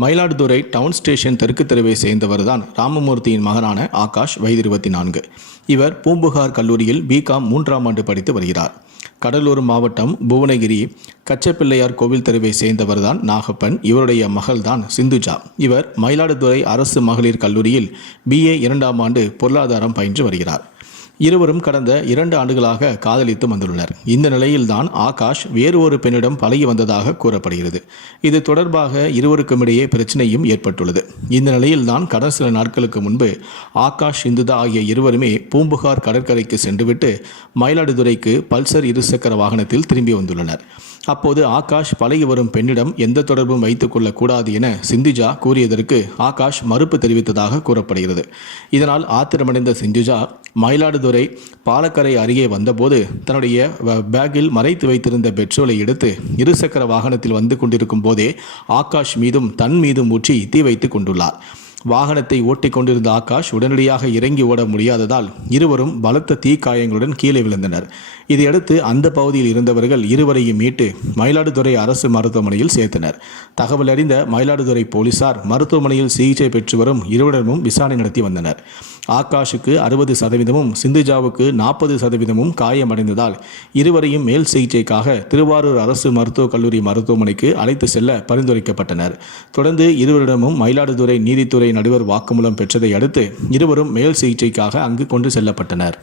Mayiladuthurai down station தெற்கு தெருவை சேர்ந்தவர் தான் ராமமூர்த்தியின் மகனான ஆகாஷ் வயது இருபத்தி நான்கு. இவர் பூம்புகார் கல்லூரியில் பிகாம் மூன்றாம் ஆண்டு படித்து வருகிறார். கடலூர் மாவட்டம் புவனகிரி கச்சப்பிள்ளையார் கோவில் தெருவை சேர்ந்தவர் தான் நாகப்பன். இவருடைய மகள்தான் சிந்துஜா. இவர் மயிலாடுதுறை அரசு மகளிர் கல்லூரியில் பிஏ இரண்டாம் ஆண்டு பொருளாதாரம் பயின்று வருகிறார். இருவரும் கடந்த இரண்டு ஆண்டுகளாக காதலித்து வந்துள்ளனர். இந்த நிலையில்தான் ஆகாஷ் வேறு ஒரு பெண்ணிடம் பழகி வந்ததாக கூறப்படுகிறது. இது தொடர்பாக இருவருக்கும் இடையே பிரச்சனையும் ஏற்பட்டுள்ளது. இந்த நிலையில்தான் கடந்த சில நாட்களுக்கு முன்பு ஆகாஷ் இந்துதா ஆகிய இருவருமே பூம்புகார் கடற்கரைக்கு சென்றுவிட்டு மயிலாடுதுறைக்கு பல்சர் இருசக்கர வாகனத்தில் திரும்பி வந்துள்ளனர். அப்போது ஆகாஷ் பழகி வரும் பெண்ணிடம் எந்த தொடர்பும் வைத்துக் கொள்ளக்கூடாது என சிந்துஜா கூறியதற்கு ஆகாஷ் மறுப்பு தெரிவித்ததாக கூறப்படுகிறது. இதனால் ஆத்திரமடைந்த சிந்துஜா மயிலாடுதுறை பாலக்கரை அருகே வந்தபோது தன்னுடைய பேக்கில் மறைத்து வைத்திருந்த பெட்ரோலை எடுத்து இருசக்கர வாகனத்தில் வந்து கொண்டிருக்கும் போதே ஆகாஷ் மீதும் தன் மீதும் ஊற்றி தீ வைத்துக் கொண்டுள்ளார். வாகனத்தை ஓட்டிக் கொண்டிருந்த ஆகாஷ் உடனடியாக இறங்கி ஓட முடியாததால் இருவரும் பலத்த தீக்காயங்களுடன் கீழே விழுந்தனர். இதையடுத்து அந்த பகுதியில் இருந்தவர்கள் இருவரையும் மீட்டு மயிலாடுதுறை அரசு மருத்துவமனையில் சேர்த்தனர். தகவல் அறிந்த மயிலாடுதுறை போலீசார் மருத்துவமனையில் சிகிச்சை பெற்று வரும் இருவரிடமும் விசாரணை நடத்தி வந்தனர். ஆகாஷுக்கு அறுபது சதவீதமும் சிந்துஜாவுக்கு நாற்பது சதவீதமும் காயமடைந்ததால் இருவரையும் மேல் சிகிச்சைக்காக திருவாரூர் அரசு மருத்துவக் கல்லூரி மருத்துவமனைக்கு அழைத்து செல்ல பரிந்துரைக்கப்பட்டனர். தொடர்ந்து இருவரிடமும் மயிலாடுதுறை நீதித்துறை நடுவர் வாக்குமூலம் பெற்றதை அடுத்து இருவரும் மேல் சிகிச்சைக்காக அங்கு கொண்டு செல்லப்பட்டனர்.